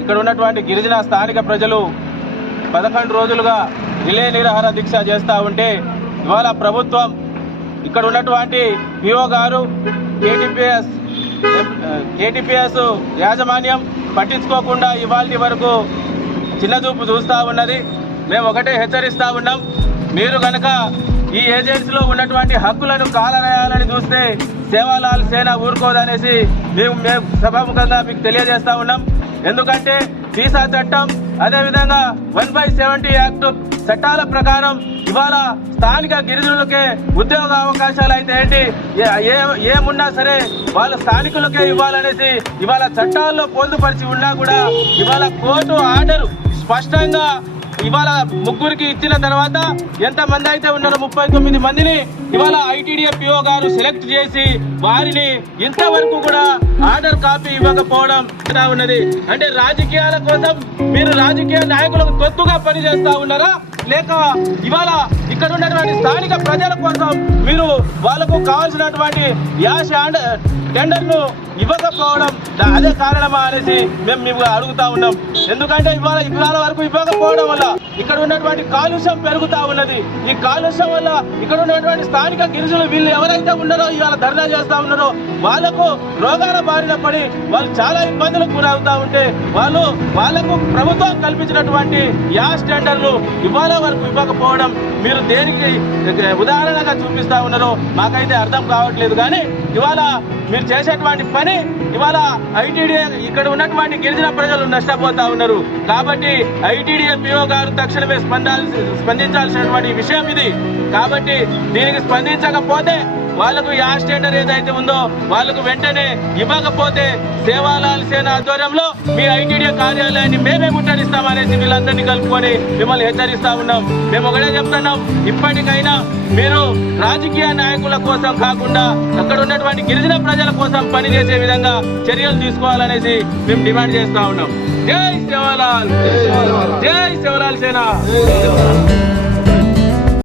ఇక్కడ ఉన్నటువంటి గిరిజన స్థానిక ప్రజలు 11 రోజులుగా రిలే నిరాహార దీక్ష చేస్తూ ఉంటే ఇవాళ ప్రభుత్వం ఇక్కడ ఉన్నటువంటి పిఓ గారు కేటీపీఎస్ యాజమాన్యం పట్టించుకోకుండా ఇవాళ వరకు చిన్నచూపు చూస్తూ ఉన్నది. మేము ఒకటే హెచ్చరిస్తూ ఉన్నాం, మీరు కనుక ఈ ఏజెన్సీలో ఉన్నటువంటి హక్కులను కాలవేయాలని చూస్తే సేవాలాల్ సేన ఊరుకోదనేసి మేము సభాముఖంగా మీకు తెలియజేస్తా ఉన్నాం. ఎందుకంటే వీసా చట్టం అదేవిధంగా 1/70 యాక్ట్ చట్టాల ప్రకారం ఇవాళ స్థానిక గిరిజనులకే ఉద్యోగ అవకాశాలు అయితే ఏంటి ఏమున్నా సరే వాళ్ళ స్థానికులకే ఇవ్వాలనేసి ఇవాళ చట్టాల్లో పొందుపరిచి ఉన్నా కూడా ఇవాళ కోర్టు ఆర్డర్ స్పష్టంగా ఇవాళ ముగ్గురికి ఇచ్చిన తర్వాత ఎంతమంది అయితే ఉన్నారో 39 మందిని ఇవాళ ఐటీడీఏ పిఓ గారు సెలెక్ట్ చేసి వారిని ఇంతవరకు కూడా ఆర్డర్ కాపీ ఇవ్వకపోవడం ఉన్నది. అంటే రాజకీయాల కోసం మీరు రాజకీయ నాయకులకు తొత్తుగా పనిచేస్తా ఉన్నారా, లేక ఇవాళ ఇక్కడ ఉన్నటువంటి స్థానిక ప్రజల కోసం మీరు వాళ్ళకు కావాల్సినటువంటి యాష టెండర్ను ఇవ్వకపోవడం అదే కారణమా అనేసి మేము అడుగుతా ఉన్నాం. ఎందుకంటే ఇవాళ వరకు ఇవ్వకపోవడం వల్ల ఇక్కడ ఉన్నటువంటి కాలుష్యం పెరుగుతా ఉన్నది. ఈ కాలుష్యం వల్ల ఇక్కడ ఉన్నటువంటి స్థానిక గిరిజనులు వీళ్ళు ఎవరైతే ఉన్నారో ఇవాళ ధర్నా చేస్తా ఉన్నారో వాళ్ళకు రోగాల బారిన పడి వాళ్ళు చాలా ఇబ్బందులకు గురవుతా ఉంటే వాళ్ళకు ప్రభుత్వం కల్పించినటువంటి యాష్ టెండర్లు ఇవాళ వరకు ఇవ్వకపోవడం మీరు దేనికి ఉదాహరణగా చూపిస్తా ఉన్నారో మాకైతే అర్థం కావట్లేదు. కానీ ఇవాళ మీరు చేసేటువంటి పని ఇవాళ ఐటీడీఏ ఇక్కడ ఉన్నటువంటి గిరిజన ప్రజలు నష్టపోతా ఉన్నారు. కాబట్టి ఐటీడీఏ పిఓ గారు తక్షణమే స్పందించాల్సినటువంటి విషయం ఇది. కాబట్టి దీనికి స్పందించకపోతే వాళ్లకు యాష్ టెండర్ ఏదైతే ఉందో వాళ్లకు వెంటనే ఇవ్వకపోతే సేవాలాల్ సేన ఆధ్వర్యంలో మీ ఐటీడీఏ కార్యాలయాన్ని మేమే ముట్టడిస్తామనేసి వీళ్ళందరినీ కలుపుకొని మిమ్మల్ని హెచ్చరిస్తా ఉన్నాం. మేము ఒకటే చెప్తున్నాం, ఇప్పటికైనా మీరు రాజకీయ నాయకుల కోసం కాకుండా అక్కడ ఉన్నటువంటి గిరిజన ప్రజల కోసం పనిచేసే విధంగా చర్యలు తీసుకోవాలనేసి మేము డిమాండ్ చేస్తా ఉన్నాం. జై సేవాలాల్, జై సేవాలాల్ సేన.